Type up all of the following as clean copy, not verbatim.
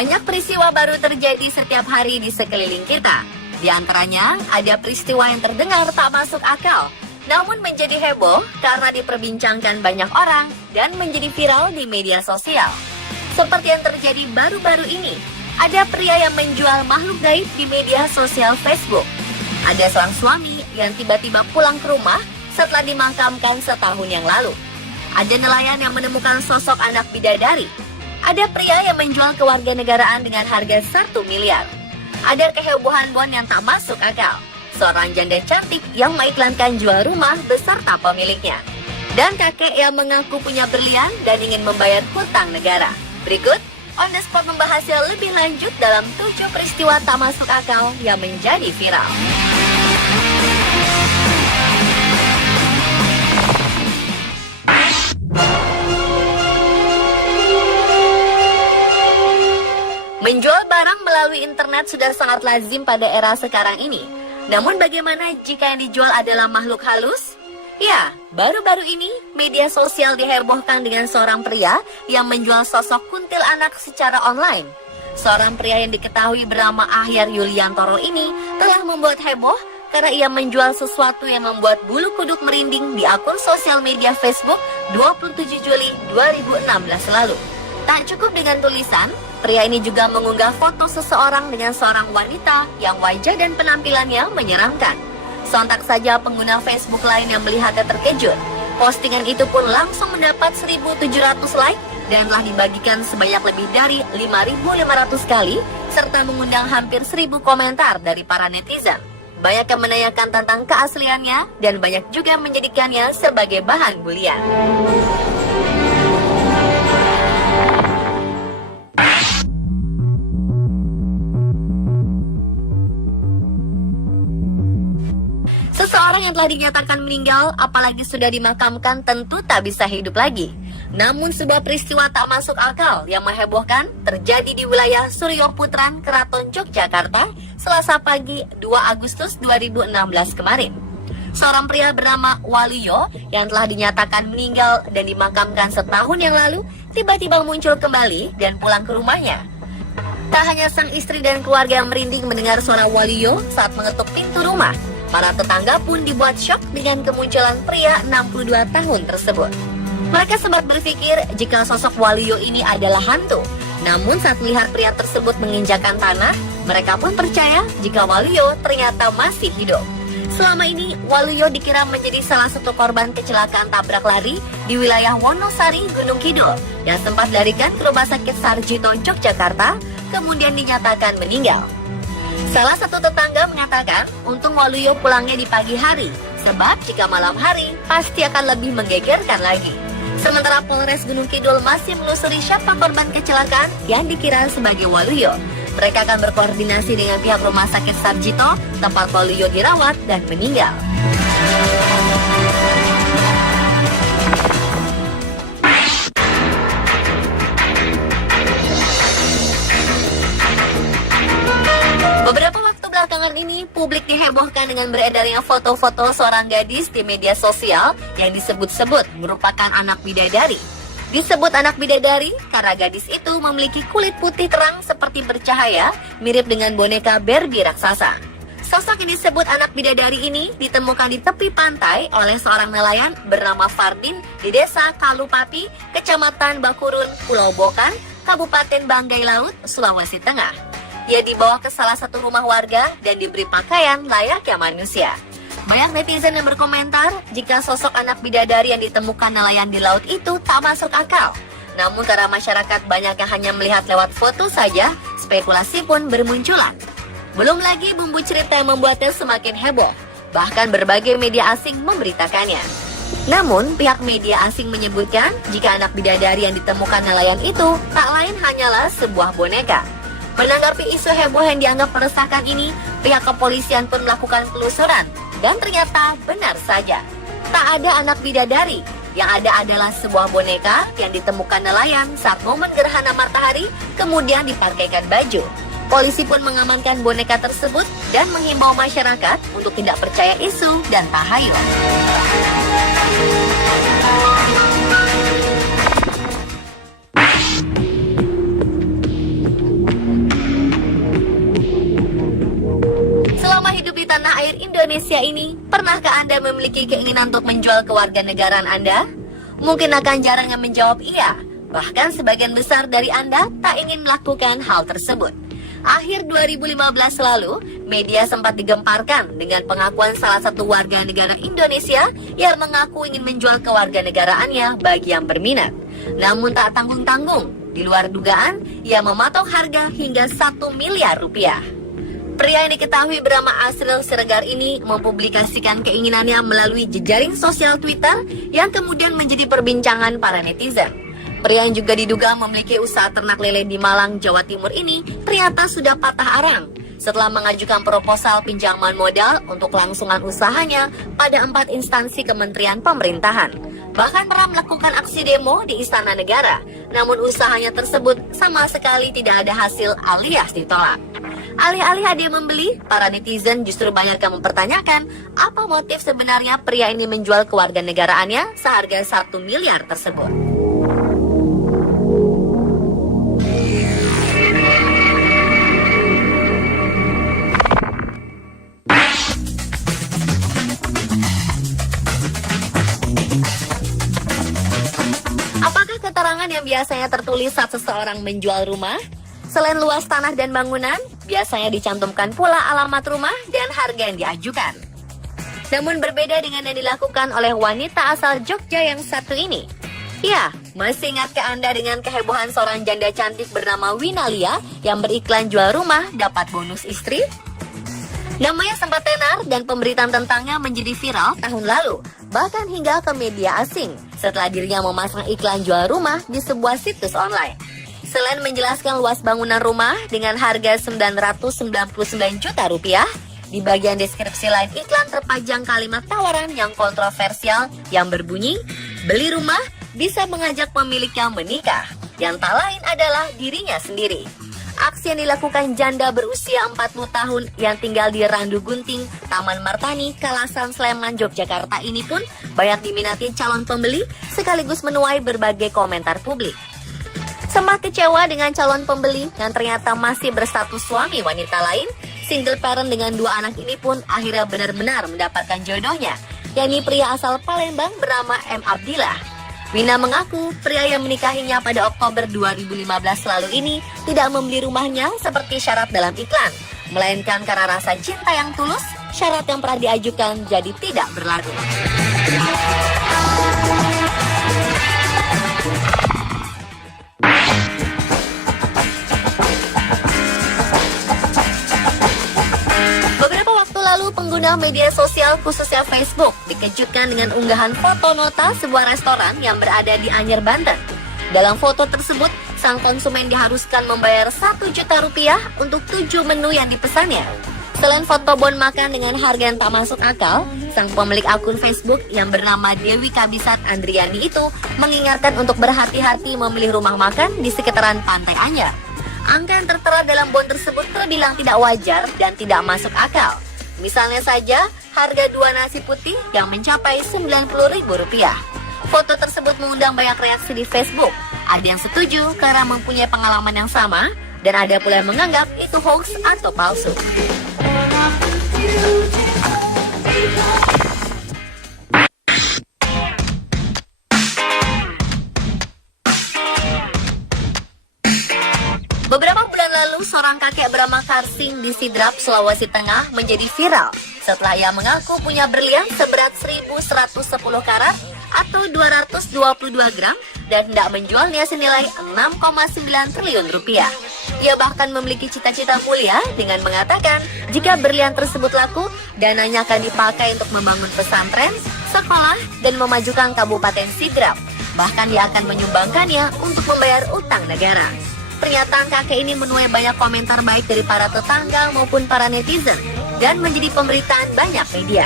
Banyak peristiwa baru terjadi setiap hari di sekeliling kita. Di antaranya, ada peristiwa yang terdengar tak masuk akal, namun menjadi heboh karena diperbincangkan banyak orang dan menjadi viral di media sosial. Seperti yang terjadi baru-baru ini, ada pria yang menjual makhluk gaib di media sosial Facebook. Ada seorang suami yang tiba-tiba pulang ke rumah setelah dimakamkan setahun yang lalu. Ada nelayan yang menemukan sosok anak bidadari. Ada pria yang menjual kewarganegaraan dengan harga 1 miliar. Ada kehebohan bon yang tak masuk akal. Seorang janda cantik yang mengiklankan jual rumah beserta pemiliknya. Dan kakek yang mengaku punya berlian dan ingin membayar hutang negara. Berikut, On The Spot membahasnya lebih lanjut dalam 7 peristiwa tak masuk akal yang menjadi viral. Menjual barang melalui internet sudah sangat lazim pada era sekarang ini. Namun bagaimana jika yang dijual adalah makhluk halus? Ya, baru-baru ini media sosial dihebohkan dengan seorang pria yang menjual sosok kuntilanak secara online. Seorang pria yang diketahui bernama Ahyar Yuliantoro ini telah membuat heboh karena ia menjual sesuatu yang membuat bulu kuduk merinding di akun sosial media Facebook 27 Juli 2016 lalu. Tak cukup dengan tulisan, pria ini juga mengunggah foto seseorang dengan seorang wanita yang wajah dan penampilannya menyeramkan. Sontak saja pengguna Facebook lain yang melihatnya terkejut. Postingan itu pun langsung mendapat 1.700 like dan telah dibagikan sebanyak lebih dari 5.500 kali serta mengundang hampir 1.000 komentar dari para netizen. Banyak yang menanyakan tentang keasliannya dan banyak juga menjadikannya sebagai bahan bulian. Seseorang yang telah dinyatakan meninggal, apalagi sudah dimakamkan, tentu tak bisa hidup lagi. Namun sebuah peristiwa tak masuk akal yang menghebohkan terjadi di wilayah Suryoputran, Keraton Yogyakarta, Selasa pagi 2 Agustus 2016 kemarin. Seorang pria bernama Waluyo yang telah dinyatakan meninggal dan dimakamkan setahun yang lalu, tiba-tiba muncul kembali dan pulang ke rumahnya. Tak hanya sang istri dan keluarga yang merinding mendengar suara Waluyo saat mengetuk pintu rumah, para tetangga pun dibuat syok dengan kemunculan pria 62 tahun tersebut. Mereka sempat berpikir jika sosok Waluyo ini adalah hantu. Namun saat melihat pria tersebut menginjakan tanah, mereka pun percaya jika Waluyo ternyata masih hidup. Selama ini, Waluyo dikira menjadi salah satu korban kecelakaan tabrak lari di wilayah Wonosari, Gunung Kidul, yang sempat dilarikan ke Rumah Sakit Sarjito, Yogyakarta, kemudian dinyatakan meninggal. Salah satu tetangga mengatakan, untung Waluyo pulangnya di pagi hari, sebab jika malam hari, pasti akan lebih menggegerkan lagi. Sementara Polres Gunung Kidul masih menelusuri siapa korban kecelakaan yang dikira sebagai Waluyo. Mereka akan berkoordinasi dengan pihak Rumah Sakit Sarjito, tempat Waluyo dirawat dan meninggal. Beberapa waktu belakangan ini, publik dihebohkan dengan beredarnya foto-foto seorang gadis di media sosial yang disebut-sebut merupakan anak bidadari. Disebut anak bidadari karena gadis itu memiliki kulit putih terang seperti bercahaya, mirip dengan boneka Barbie raksasa. Sosok yang disebut anak bidadari ini ditemukan di tepi pantai oleh seorang nelayan bernama Fardin di desa Kalupapi, Kecamatan Bakurun, Pulau Bokan, Kabupaten Banggai Laut, Sulawesi Tengah. Ia dibawa ke salah satu rumah warga dan diberi pakaian layaknya manusia. Banyak netizen yang berkomentar jika sosok anak bidadari yang ditemukan nelayan di laut itu tak masuk akal. Namun karena masyarakat banyak yang hanya melihat lewat foto saja, spekulasi pun bermunculan. Belum lagi bumbu cerita yang membuatnya semakin heboh. Bahkan berbagai media asing memberitakannya. Namun, pihak media asing menyebutkan jika anak bidadari yang ditemukan nelayan itu tak lain hanyalah sebuah boneka. Menanggapi isu heboh yang dianggap meresahkan ini, pihak kepolisian pun melakukan penelusuran. Dan ternyata benar saja, tak ada anak bidadari. Yang ada adalah sebuah boneka yang ditemukan nelayan saat momen gerhana matahari, kemudian dipakaikan baju. Polisi pun mengamankan boneka tersebut dan menghimbau masyarakat untuk tidak percaya isu dan tahayul. tanah air Indonesia ini, pernahkah Anda memiliki keinginan untuk menjual kewarganegaraan Anda? Mungkin akan jarang yang menjawab iya. Bahkan sebagian besar dari Anda tak ingin melakukan hal tersebut. Akhir 2015 lalu, media sempat digemparkan dengan pengakuan salah satu warga negara Indonesia yang mengaku ingin menjual kewarganegaraannya bagi yang berminat. Namun tak tanggung-tanggung, di luar dugaan, ia mematok harga hingga 1 miliar rupiah. Pria yang diketahui bernama Asril Siregar ini mempublikasikan keinginannya melalui jejaring sosial Twitter yang kemudian menjadi perbincangan para netizen. Pria yang juga diduga memiliki usaha ternak lele di Malang, Jawa Timur ini ternyata sudah patah arang setelah mengajukan proposal pinjaman modal untuk kelangsungan usahanya pada 4 instansi kementerian pemerintahan. Bahkan pernah melakukan aksi demo di Istana Negara, namun usahanya tersebut sama sekali tidak ada hasil alias ditolak. Alih-alih ada yang membeli, para netizen justru banyak yang mempertanyakan apa motif sebenarnya pria ini menjual kewarganegaraannya seharga 1 miliar tersebut. Apakah keterangan yang biasanya tertulis saat seseorang menjual rumah? Selain luas tanah dan bangunan, biasanya dicantumkan pula alamat rumah dan harga yang diajukan. Namun berbeda dengan yang dilakukan oleh wanita asal Jogja yang satu ini. Ya, masih ingatkah Anda dengan kehebohan seorang janda cantik bernama Winalia yang beriklan jual rumah dapat bonus istri? Namanya sempat tenar dan pemberitaan tentangnya menjadi viral tahun lalu, bahkan hingga ke media asing setelah dirinya memasang iklan jual rumah di sebuah situs online. Selain menjelaskan luas bangunan rumah dengan harga 999 juta rupiah, di bagian deskripsi lain iklan terpajang kalimat tawaran yang kontroversial yang berbunyi, beli rumah bisa mengajak pemiliknya menikah, yang tak lain adalah dirinya sendiri. Aksi yang dilakukan janda berusia 40 tahun yang tinggal di Randu Gunting, Taman Martani, Kalasan, Sleman, Yogyakarta ini pun banyak diminati calon pembeli sekaligus menuai berbagai komentar publik. Sempat kecewa dengan calon pembeli yang ternyata masih berstatus suami wanita lain, single parent dengan 2 anak ini pun akhirnya benar-benar mendapatkan jodohnya, yakni pria asal Palembang bernama M. Abdillah. Wina mengaku pria yang menikahinya pada Oktober 2015 lalu ini tidak membeli rumahnya seperti syarat dalam iklan, melainkan karena rasa cinta yang tulus, syarat yang pernah diajukan jadi tidak berlaku. Pengguna media sosial khususnya Facebook dikejutkan dengan unggahan foto nota sebuah restoran yang berada di Anyer, Banten. Dalam foto tersebut, sang konsumen diharuskan membayar 1 juta rupiah untuk 7 menu yang dipesannya. Selain foto bon makan dengan harga yang tak masuk akal, sang pemilik akun Facebook yang bernama Dewi Kabisat Andriani itu mengingatkan untuk berhati-hati memilih rumah makan di sekitaran Pantai Anyer. Angka yang tertera dalam bon tersebut terbilang tidak wajar dan tidak masuk akal. Misalnya saja, harga 2 nasi putih yang mencapai Rp90.000. Foto tersebut mengundang banyak reaksi di Facebook. Ada yang setuju karena mempunyai pengalaman yang sama, dan ada pula yang menganggap itu hoax atau palsu. Beberapa bulan lalu, seorang kakek bernama Karsing di Sidrap, Sulawesi Tengah menjadi viral setelah ia mengaku punya berlian seberat 1.110 karat atau 222 gram dan hendak menjualnya senilai 6,9 triliun rupiah. Ia bahkan memiliki cita-cita mulia dengan mengatakan jika berlian tersebut laku, dananya akan dipakai untuk membangun pesantren, sekolah, dan memajukan Kabupaten Sidrap. Bahkan dia akan menyumbangkannya untuk membayar utang negara. Pernyataan kakek ini menuai banyak komentar baik dari para tetangga maupun para netizen dan menjadi pemberitaan banyak media.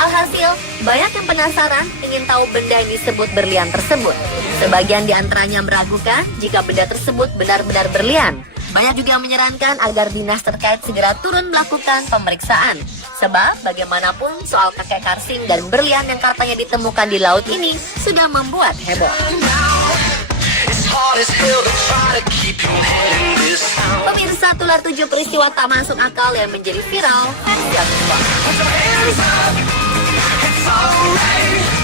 Alhasil, banyak yang penasaran ingin tahu benda yang disebut berlian tersebut. Sebagian di antaranya meragukan jika benda tersebut benar-benar berlian. Banyak juga yang menyarankan agar dinas terkait segera turun melakukan pemeriksaan. Sebab bagaimanapun soal kakek Karsing dan berlian yang katanya ditemukan di laut ini sudah membuat heboh. Pemirsa, berular 7 peristiwa tak masuk akal yang menjadi viral. Yang Put your hands up. It's alright.